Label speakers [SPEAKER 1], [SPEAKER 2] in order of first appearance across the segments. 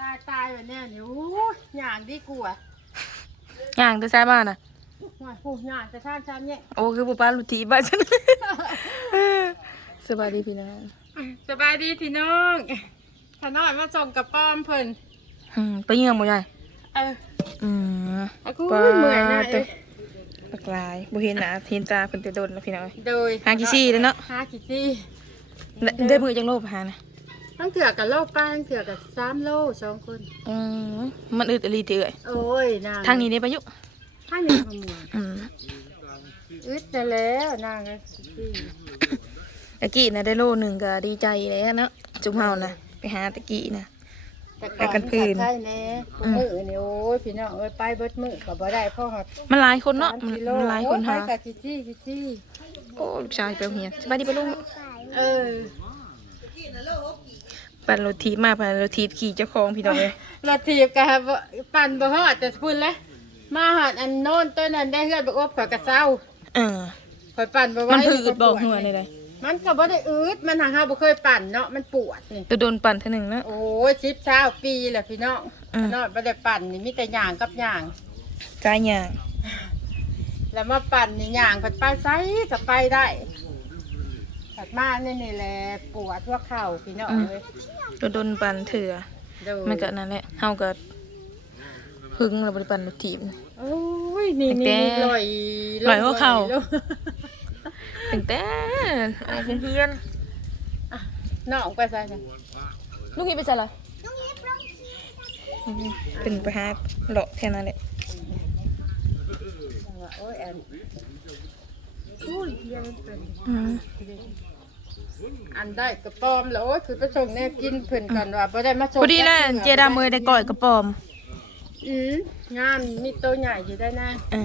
[SPEAKER 1] ตายตายแบบเนี้ยนี่โอ้ยหยางดีกว่า
[SPEAKER 2] ย่างแต่ซ้ายบ้านน่ะ
[SPEAKER 1] ว่าผู้หยางจะท่านชั้นเนี่ย
[SPEAKER 2] โอ้คือปูป้าลุทีบ้านฉัน สบายดีพี่น้อง
[SPEAKER 1] สบายดีพี่น้องขน้อยมาส่งกับป้อมเพิ่น
[SPEAKER 2] อืมไปเยี่ยมบ่ยาย
[SPEAKER 1] เออ
[SPEAKER 2] อืม
[SPEAKER 1] อากูเมื่อยนะเอ้ย
[SPEAKER 2] ปากลายบ่เห็นหน้าเห็นตาเพิ่นแต่โดนแล้วพี่น้อง
[SPEAKER 1] โดย
[SPEAKER 2] หากี่ซี่เลยเนาะ
[SPEAKER 1] หากี่ซี่
[SPEAKER 2] ได้ได้มือจังโลบหานะ
[SPEAKER 1] ต้องเถื่อกับโลกป้าต้องเถื่อกับสามโลสองคน
[SPEAKER 2] อืมมันอึดอลีเตื้อย
[SPEAKER 1] โอ้ยนาง
[SPEAKER 2] ทางนี้ได้ประยุ
[SPEAKER 1] ทางนี้ขโมย
[SPEAKER 2] อืม
[SPEAKER 1] อึดแต่แล้วนางก็ซี่
[SPEAKER 2] ตะกี้น่ะได้โลหนึงก็ดีใจแล้วเนาะจุ่มเฮานะไปหาตะกี้นะ
[SPEAKER 1] แต่
[SPEAKER 2] ไปกันพื้น
[SPEAKER 1] ใช่แน่มือนี่โอ้ยพี่น้องเอ้ยไปเบิดมือก็บ่ได้พ่อหอด
[SPEAKER 2] มันหลายคนเนาะ
[SPEAKER 1] สาม
[SPEAKER 2] มัน
[SPEAKER 1] กิโล
[SPEAKER 2] มันหลายคนหา
[SPEAKER 1] โอ้ไปกับกี่ซี่กี่ซี่
[SPEAKER 2] โอ้ลูกชายไปโรงเรียนสบายดีปะลุง
[SPEAKER 1] เออ
[SPEAKER 2] ปั่นรถทีบมาปั่นรถทีบขี่เจ้าของพี่น้องเลย
[SPEAKER 1] รถถีบกับปั่นบ่ฮอดแต่พุ่นเลยมาหอดอันโน้นตัวนั้นได้เฮือดบ่อบข่อยกระเซ้า
[SPEAKER 2] เออ
[SPEAKER 1] ข่อยปั่นบ่ไหว
[SPEAKER 2] มันพืดบอก
[SPEAKER 1] ข่
[SPEAKER 2] หั
[SPEAKER 1] ยว
[SPEAKER 2] เลยเลย
[SPEAKER 1] มันก็บ่ได้อืดมันหาเฮาบ่เคยปั่นเนาะมันปวดนี่
[SPEAKER 2] ตัวโดนปั่นเท่านึงแล้ว
[SPEAKER 1] โอ้ยสิบเช้าปีแหละพี่น้อง
[SPEAKER 2] อืม
[SPEAKER 1] นอนบ่ได้ปั่นนี่มีแต่ย่างกับย่าง
[SPEAKER 2] กายหยาง
[SPEAKER 1] แล้วมาปั่นนี่ย่างผัดไปไสก็ไปได้ ผัดมานี่นี่แหละปวดหัวเข่าพี่น้องเอ้ย
[SPEAKER 2] ตัวโดนปั่นเถื่อ
[SPEAKER 1] โดย
[SPEAKER 2] มันก็นั่นแหละเฮาก็หึงเราบ่ได้ปั่นรถทีบ
[SPEAKER 1] โอ้ยนี่
[SPEAKER 2] แต่
[SPEAKER 1] นี่ลอย
[SPEAKER 2] ลอยหัวเข่า
[SPEAKER 1] ลอย
[SPEAKER 2] ตั้งแต่ออกโรงเรียน
[SPEAKER 1] อะน้องไปใส่จ้ะ
[SPEAKER 2] ลูกนี้ไปใส่ละอืมเป็นไปหาเลาะแค่นั้นแหละ
[SPEAKER 1] โอ้ยแอนอุ้ยเฮียมันเป็น
[SPEAKER 2] อืม
[SPEAKER 1] อันได้กระป๋อมแล้วโอ้ยคือไปส่งแน่กินเพิ่นกันว่าบ่ได้มาส่ง
[SPEAKER 2] พอดีแล้วเจดามือได้ก่อยกระป๋อม
[SPEAKER 1] อืมงามมีตัวใหญ่อยู่ได้นะ
[SPEAKER 2] อ่า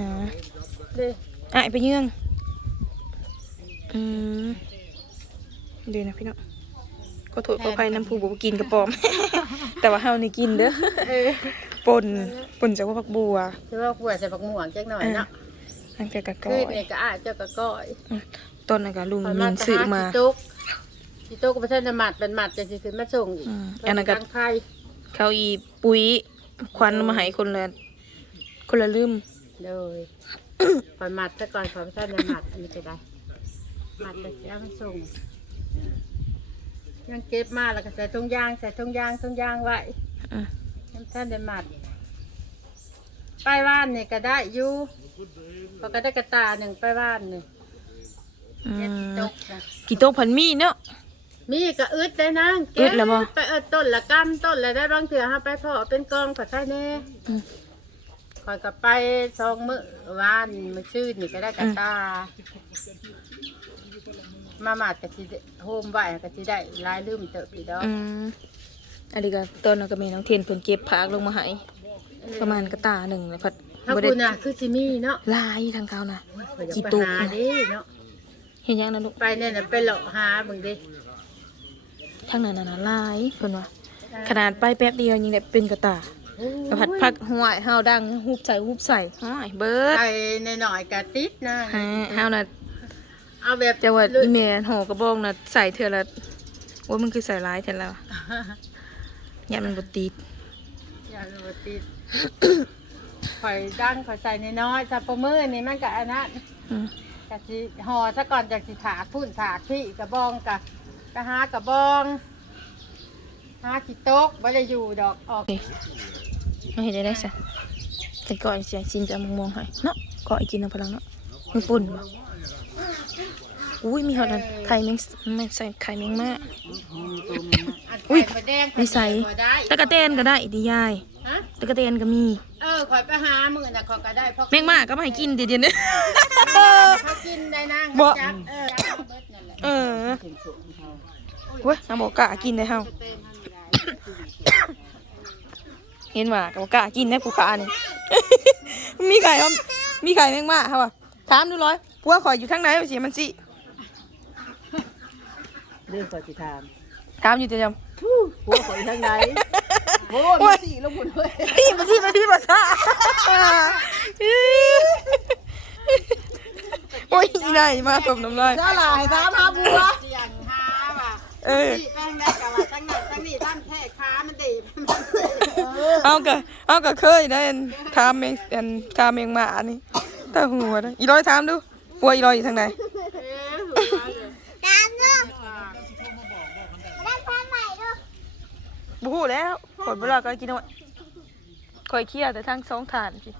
[SPEAKER 1] เด้
[SPEAKER 2] อะไปเยื่องอืมดีนะพี่น้องก็ถูกขอภัยน้ำผู้บอกว่ากินกระป๋อม แต่ว่าเฮานี่กินเด้อ
[SPEAKER 1] เออ
[SPEAKER 2] ปนปนจากว่าผักบัว
[SPEAKER 1] คือว่าปวดใส่บักม่วงจักหน่อยเนาะ
[SPEAKER 2] ทางแต่กะก้
[SPEAKER 1] คือ
[SPEAKER 2] อย
[SPEAKER 1] นี่ก็อาจจะกระก้อย
[SPEAKER 2] ต้นนั่นก็ลุง
[SPEAKER 1] ข่อย
[SPEAKER 2] มินซื้อมา
[SPEAKER 1] หตุ๊กที่ตุ๊กก็บ่ทันได้มัดเป็นมัดจังสิขึ้นมาส่งอีก
[SPEAKER 2] อืมอันนั้นก็
[SPEAKER 1] ทางไข่
[SPEAKER 2] เขาอีปุ๋ยควันมาให้คนละคนละลืม
[SPEAKER 1] เลยข่อยมัดซะก่อนข่อยบ่ทันได้มัดอันนี้ก็ได้มัดแล้วสิเอามาส่งยังเก็บมาแล้วก็ใส่ถุงยางใส่ถุงยางถุงยางไว้
[SPEAKER 2] อืม
[SPEAKER 1] ยังท่านได้มัดไปบ้านนี่ก็ได้อยู่ เขาก็ได้กระตาหนึ่งไปบ้านนี่
[SPEAKER 2] อื
[SPEAKER 1] เฮ็ด
[SPEAKER 2] ม
[SPEAKER 1] ตกนะ
[SPEAKER 2] กี่โต๊ะพันมีเนาะ
[SPEAKER 1] มีก็อึดได้นะ
[SPEAKER 2] อึดแล้วบ่
[SPEAKER 1] ไปเออต้นละกำต้นละได้บางเถื่อฮะไปเพาะเป็นกองขอใช่แน่
[SPEAKER 2] อืม
[SPEAKER 1] คอยกับไปสองมื้อวานมื้อชื่นนี่ก็ได้กระตา มามาดกะสิได้โฮมไว้กะสิได้หลายลืมเติบอีดอก
[SPEAKER 2] อืมอันนี้ก็ต้นนั้นก็มีน้องเทียนเพิ่นเก็บผักลงมาให้ประมาณกระตาหนึ่งแล้วพัด
[SPEAKER 1] ถ้า
[SPEAKER 2] บ่ได้
[SPEAKER 1] คุณน่ะคือสิมีเนาะ
[SPEAKER 2] ลายทางเขานะ
[SPEAKER 1] ข้อยอยาก
[SPEAKER 2] กี่
[SPEAKER 1] ไป
[SPEAKER 2] ตุก
[SPEAKER 1] หา
[SPEAKER 2] น่ะ
[SPEAKER 1] ดิเนาะ
[SPEAKER 2] เห็นยังนะลูก
[SPEAKER 1] ไปเนี่ยน่ะไปเลาะหาเบิ่งดิ
[SPEAKER 2] ทางนั้นน่ะนะลายเพิ่นว่าขนาดไปแป๊บเดียวยังได้เป็นกระตาแล้วพัดพักห้วยเฮาดังฮุบใส่ฮุบใส่ห้อยเบิด
[SPEAKER 1] ไปในหน่อยๆกะติดนะ
[SPEAKER 2] ฮะเฮาน่ะ
[SPEAKER 1] เอาแบบ
[SPEAKER 2] แต่ว่า
[SPEAKER 1] ลึ
[SPEAKER 2] อีเมลห่อกระบองน่ะใส่เทื่อละโอ้ยมันคือใส่ร้ายแท้แล้วอย่ามันบ่ติด
[SPEAKER 1] อย่าโรติด ข่อยดังข่อยใส่น้อยๆซัปโปรมือนี่มันก็อันนั้น
[SPEAKER 2] อืม
[SPEAKER 1] กะสิห่อซะก่อนจากสิถากพุ่นถากที่กระบองกะกะหากระบองหาขี้โต๊กบ่ได้อยู่ดอกออก
[SPEAKER 2] ไม่เห็นได้ได้ซะแต่ก่อนเสียชินจะมองๆให้เนาะก่ออีกกินเอาพลังเนาะมือปุ่นบ่อุ้ยมีเท่านั้นไข่แมงไม่ใส่ไข่แมงมา
[SPEAKER 1] อัน
[SPEAKER 2] อุ๊ย
[SPEAKER 1] ไข่มดแดง
[SPEAKER 2] ไม่ใส่
[SPEAKER 1] ข่อยได้
[SPEAKER 2] ตะกะเตนก็ได้ดิยาย
[SPEAKER 1] ฮะ
[SPEAKER 2] ตะกะเตนก็มี
[SPEAKER 1] เออข่อยไปหามื้อน่ะข่อยก็ได้เพราะ
[SPEAKER 2] แมงมาก็มาให้กินเดี๋ยวๆนี้
[SPEAKER 1] เขากินได้นาง
[SPEAKER 2] บ่
[SPEAKER 1] จับเออจับเบิดนั่นแหละ
[SPEAKER 2] เออเว้ยน้ำบอกกล้ากินได้เฮา
[SPEAKER 1] เต็มมันได้
[SPEAKER 2] เห็นว่าก็บ่กล้ากินได้ผู้ขานี่ มีไข่ครับมีไข่แมงมาครับว่ะถามดูร้อยผัวข่อยอยู่ทางไหนว่าสิมันสิ
[SPEAKER 1] เรื่องข่อยสิถาม
[SPEAKER 2] ถามอยู่แต่จำ
[SPEAKER 1] หัวข่อยทางไหน โอ้
[SPEAKER 2] โอ้ย
[SPEAKER 1] ยสี่ลงหมดเลย
[SPEAKER 2] พี่มาที่มาที่มาซ่าโอ้ยอีนายมาตบน้ำลาย
[SPEAKER 1] เจ้าหลายถามหาบัวเสียงหาว่ะ
[SPEAKER 2] เออ
[SPEAKER 1] ที่แป้งได้กับว่าตั้งนั้นตั้งนี้ตั้งแท้ค้ามันดีมัน
[SPEAKER 2] เอาก็เอาก็เคยได้อันถามเมงอันถามเมงหมานี่ตาหัวนะอีร้อยถามดูปัวอีร้อยอยู่ทางไหน
[SPEAKER 3] ตามลูกได้พันใหม่ลูก
[SPEAKER 2] บูฮู้แล้วกดเวลาก็กินเอาไว้คอยเคลียร์แต่ทั้งสองฐานสิ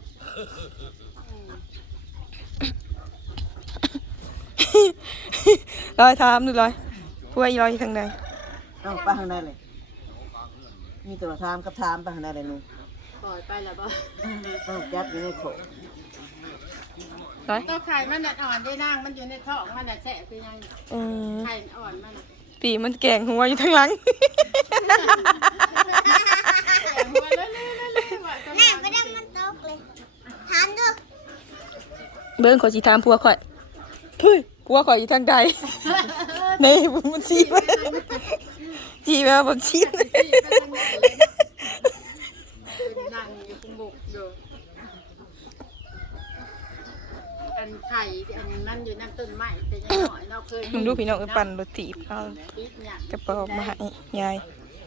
[SPEAKER 2] ร้อยถามดูร้อยปัวอีร้อยอยู่ทางไหน
[SPEAKER 4] เอ้าไปทางใดเลยมีแต่ว่าถามกับถามไปทางใดเลยหนู
[SPEAKER 1] ปล่อยไปแล้วบ่
[SPEAKER 4] เอ้ายัดอยู่ในโถ
[SPEAKER 2] ร้อย
[SPEAKER 1] ตัวไข่มันน่ะอ่อนได้นางมันอยู่ในท้องมันน่ะแฉะคือยัง
[SPEAKER 2] อืม
[SPEAKER 1] ไข่อ่อนมันน่ะ
[SPEAKER 2] ปีมันแกงหัวอยู่ทางหลัง
[SPEAKER 1] หัวเล่ๆๆๆว่าจะ
[SPEAKER 3] แม่ไม่ได้มันตกเลยถามดู
[SPEAKER 2] เบิ้งขอจีถามผัวข่อยเฮ้ยผัวข่อยอยู่ทางใดนี่มันชี้ไปชี้ไปว่าผมชี้
[SPEAKER 1] นั่งอยู่คุมบุกอยู่อันไข่อันนั้นอยู่น้ำต้นไม้แต่ยังหน่อยเราเคย
[SPEAKER 2] มึงดูพี่น้องเอ้ยปั่นรถถีบเอา
[SPEAKER 1] ปิดเนี่ย
[SPEAKER 2] กระเป๋ามาให้ยาย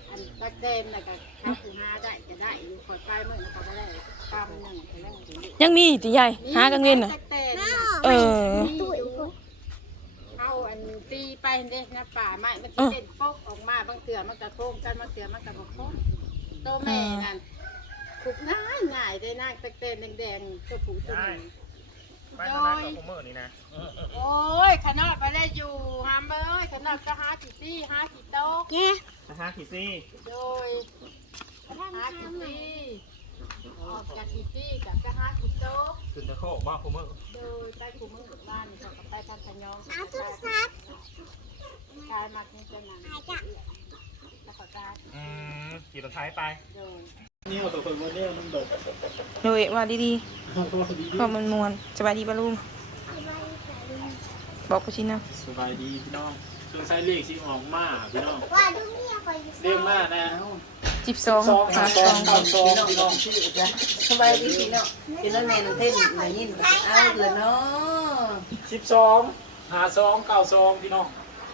[SPEAKER 1] อันตักเต้นแล้วก็ถ้าคือหาได้ก็ได้อยู่ขอดไปเมื่อนะก็ได้กำหนึ่งไปแล้วถึงได้
[SPEAKER 2] ยังมีติยายหากันเงินน่ะ
[SPEAKER 1] ตักเต้น
[SPEAKER 2] เออ
[SPEAKER 1] ตู้อีกเอาอันตีไปเด้นะป่าไม้มันสิเป็นปกออกมาบางเถื่อมันกระโค้งกันบางเถื่อมันกระบอกโค้งโตแม่นั่นขุกง่ายง่ายได้นางตักเต้นแดงๆตัวผู้ตัวหนึ่ง
[SPEAKER 5] ไปทางนั้นกับผมเมื่อนี่นะ
[SPEAKER 1] โอ้ยขนาดไปได้อยู่หามเอ้ยขนาดก็หาสิซี่หาสิโต๊ะ
[SPEAKER 3] เนี่ย
[SPEAKER 5] นะฮะขี่ซี่
[SPEAKER 1] โดยหาสิซี่ออกจากสิซี่กับก็หาสิโต๊ะ
[SPEAKER 5] ขึ้นตะโคกบ้าผมเมื่อ
[SPEAKER 1] โดยไปคุมมือบ้านก็ไปทำพยอง
[SPEAKER 3] เอาทุกซัด
[SPEAKER 1] กายมาที่จะนั่ง
[SPEAKER 3] หายจ้ะ
[SPEAKER 1] แล้วก็การ
[SPEAKER 5] อืมขี่รถท้ายไป
[SPEAKER 1] โดย
[SPEAKER 5] นี่เอาตัวคนวันนี้มันดก
[SPEAKER 2] โดยว่าดีๆบอกมันมวนสบายดีป่ะลุงบอกกูชินะ
[SPEAKER 6] สบายดีพี่น้อง เครื่องใช้เลขที่ออกมาพี่น้อง
[SPEAKER 3] ว่าดูเมียคอย
[SPEAKER 6] เลขมานะ
[SPEAKER 2] จิบสอง
[SPEAKER 6] สอง
[SPEAKER 2] หา
[SPEAKER 6] หา
[SPEAKER 2] ส
[SPEAKER 6] ส
[SPEAKER 2] อ
[SPEAKER 6] องงเก้าสองพี่น้อง
[SPEAKER 4] ชื่อจ้ะสบายดีพี่น้องกินแล้วแม่นเต้นไหนยินเอาเลยเนาะ
[SPEAKER 6] สิบสองหาสองเก้าสองพี่น้อง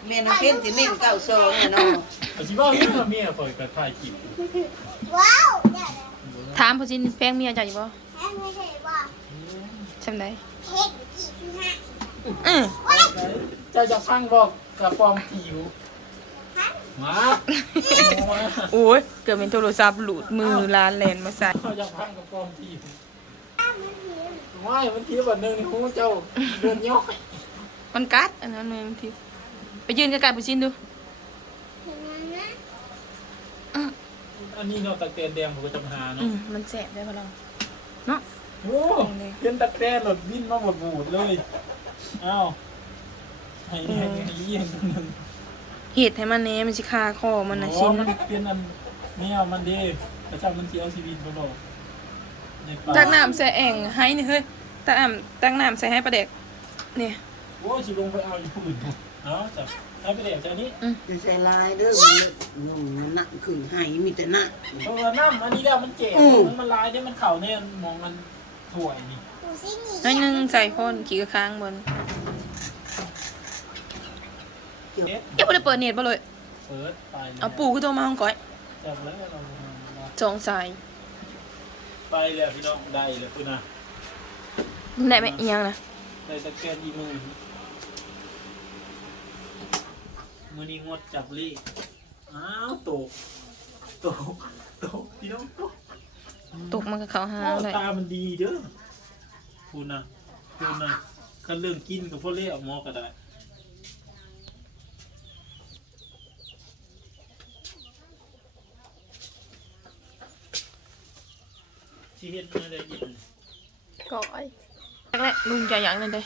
[SPEAKER 4] แม่นเต้นสิเม่นเก้าโซเนี่ยเนาะ
[SPEAKER 6] อาชีพว่าเมียเมียเปิดกระถ่ายกิน
[SPEAKER 3] ว้าวเดี๋ยว
[SPEAKER 2] ถามผู้ชินแพงเมียจ่ายอยู่บ่
[SPEAKER 3] แค่ไม่ใช่ว่า
[SPEAKER 2] จำได้
[SPEAKER 3] เฮ็ดกี่ที่ห้า
[SPEAKER 2] อือ
[SPEAKER 6] เจ้าจะฟังบอก กระปอมผิวมามา
[SPEAKER 2] โอ้ยเกิดเป็นโทรศัพท์หลุดมือลานแลนมาใส่
[SPEAKER 6] เจ้าจะฟังกระปอมผิวไม่มันทีวันหนึ่งนี่หูเจ้าเดินย่อย
[SPEAKER 2] มันกัดอันนั้นมันทีไปยืนใกล้ๆผู้ชินดู
[SPEAKER 3] เห็นไหมนะ
[SPEAKER 6] อันนี้เนาะตะเกียนแดงผมก็จำหา
[SPEAKER 2] อื
[SPEAKER 6] เนาะ
[SPEAKER 2] มมันแสบได้ปะเราเนาะ
[SPEAKER 6] โอ้เป็นตะเกียนแบบบินมาหมดบูดเลยอ้าว ให้ให้ให้เยี่ยงนึง
[SPEAKER 2] เหตุให้มันแหน่มันสิคาคอมันนะ
[SPEAKER 6] อ๋
[SPEAKER 2] ชิ
[SPEAKER 6] อนมันเป็นอันแนวมันเด้กระชับมันเสียชีวิตบ่บอกในป่า
[SPEAKER 2] ตักน้ำใส่แอ่งให้นี่เฮ้ยตักน้ำตักน้ำใส่ให้ปลาเด็กเนี่ย
[SPEAKER 6] โอ้ยสิลงไปเอาอยู่ผู้อื่นเนาะจับให้ไปเดี๋ยวเจ้านี้
[SPEAKER 4] จะใส่ลายเด้อมันมันหนักขึ้นให้มีแต่หนัก
[SPEAKER 6] เพราะว่าน้ำอันนี้แล้วมันเจ็บ
[SPEAKER 4] อืม
[SPEAKER 6] มันมันลายได้มันเข่าเนี่ยมองมันถ่วยนี่
[SPEAKER 3] ดูสิหนี
[SPEAKER 2] น้อยหนึงใส่พ่นขี่กระค้างบน
[SPEAKER 6] เอ๊ะ
[SPEAKER 2] ยังไม่ได้เปิดเน็ตบ่เลย
[SPEAKER 6] เปิดไปลย
[SPEAKER 2] เอาปู่ขึ้นตัวมาห้องก่อย
[SPEAKER 6] จับแล้วเรา
[SPEAKER 2] สองสาย
[SPEAKER 6] ไปเลยพี่น้องได้เลยคุณนะ
[SPEAKER 2] ได้ไหมยังนะ
[SPEAKER 6] ได้ตะเกียนอีมือมือนี้งดจับลีอ้าวตกตกตกพี่น้องตก
[SPEAKER 2] ตกมันก็เขาหาเลย
[SPEAKER 6] ตามันดีเด้อคุณนะคุณนะคันเรื่องกินกับพ่อเล่เอาหมอก็ได้ ที่เฮ็ดมาได้ยิน
[SPEAKER 2] ก่อยแรกๆลุงจะอย่างนั้นเลย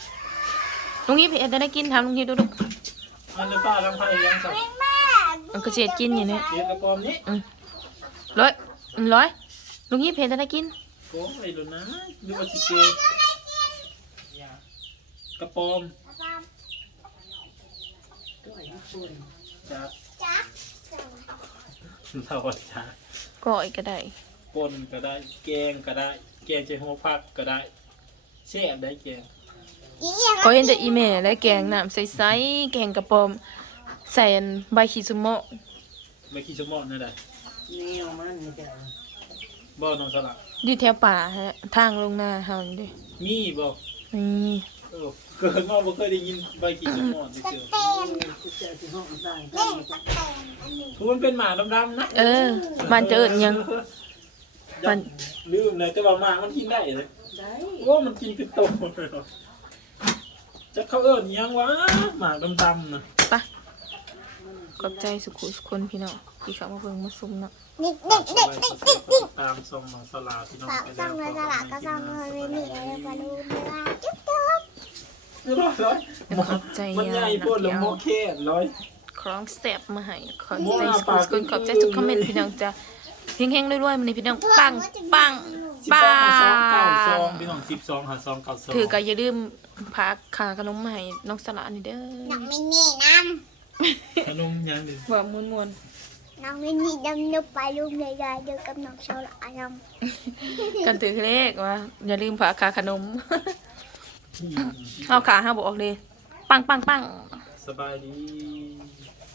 [SPEAKER 2] ลุงยิบเห็นจะได้กินทำลุงยิบดูดู
[SPEAKER 6] อันนี้ป้าทำให้ยังสัก
[SPEAKER 3] แม่
[SPEAKER 2] มันก็เสียกินอยู่เนี่ย
[SPEAKER 6] เฮ็ดกระปอมนี้
[SPEAKER 2] ร้อยอืมร้อยลุงยิบเห็นจะได้กิน
[SPEAKER 6] โก้ไอ้ดูนะดูว่าสิเกกระปอม
[SPEAKER 4] ด้วยทุกคน
[SPEAKER 6] จับ
[SPEAKER 3] จ๊ะ
[SPEAKER 6] สวัสดีจ้า
[SPEAKER 2] ก่อยก็ได้
[SPEAKER 6] ปนก็ได้ แกงก็ได้ แกงใจหัวผักก็ได้แซ่บได้แกง
[SPEAKER 3] อีเอียง
[SPEAKER 2] ก็เห็นแต่อีเมลและแกงน้ำใสๆแกงกระปอมใส่อันใบขี้สุโมะ
[SPEAKER 6] ไม่ขี้ชะมอดนั่นได้
[SPEAKER 4] แนวมันนี่จ้ะ
[SPEAKER 6] บ่น้องสละ
[SPEAKER 2] อยู่แถวป่าฮะทางลงนาเฮานี่เด้
[SPEAKER 6] มีบ่
[SPEAKER 2] นี่
[SPEAKER 6] เออเกิดมาบ่เคยได้ยินใบกี่สมอนเจอ
[SPEAKER 3] เต้นเล่นตะเต้นอันหนึ่ง
[SPEAKER 6] คือมันเป็นหมาดำๆนะ
[SPEAKER 2] เออมันจะเอิ้นหยัง มั
[SPEAKER 6] มันนลืมเลยแต่ว่าหมามันกินได้เลย
[SPEAKER 4] ได้
[SPEAKER 6] โอ้มันกินเป็นโตเลยเหรอจะเขาเอิ้นหยังวะหมาดำๆนะ
[SPEAKER 2] ไปขอบใจสุขุสุคนพี่น้องที่เขามาเบิ่งมาซุ่มเนาะ
[SPEAKER 3] นิดเด็กเด็กเด็กเด็กเด็ก
[SPEAKER 6] ตามทรงมาสลาพี่น้อง
[SPEAKER 3] ฝากซ่องเลยสลักก็ซ่องเลยไม่มีอะไรก็รู้ด้วยจุ๊บจุ๊บ
[SPEAKER 6] เรียบร้อยร้อย
[SPEAKER 2] ขอบใจ
[SPEAKER 6] มันใหญ่
[SPEAKER 2] ยา
[SPEAKER 6] โพูด
[SPEAKER 2] นะ
[SPEAKER 6] แล้ว
[SPEAKER 2] พี่
[SPEAKER 6] โม
[SPEAKER 2] น้อง
[SPEAKER 6] เคร้อย
[SPEAKER 2] คล้องแซ่บมาให้ขอบใจสุขุสุคนขอบใจทุกคอมเมนต์พี่น้องจ้ะ เฮงๆรวยๆมันนี่พี่น้องปังปัง
[SPEAKER 6] สิบ
[SPEAKER 2] ปั
[SPEAKER 6] สองสองเก้าซอง
[SPEAKER 2] ง
[SPEAKER 6] พี่น้องสิบสองหาสองเก้าซอง
[SPEAKER 2] ถือก็อย่าลืมพาขาขนมมาให้น้องสละนี่เด้
[SPEAKER 3] อน้
[SPEAKER 2] อง
[SPEAKER 3] มินนี่น้
[SPEAKER 6] ขนมยังดิ
[SPEAKER 2] ว่ามวนำ
[SPEAKER 3] น้องมินนี่ดำนุบไปลุงใหญ่ๆเดียวกับน้องโซลาน้อง
[SPEAKER 2] ๆกันถือเลขว่าอย่าลืมพาขาขนมเอาขาห้าบอกเลย ปังปังปัง
[SPEAKER 6] สบายดี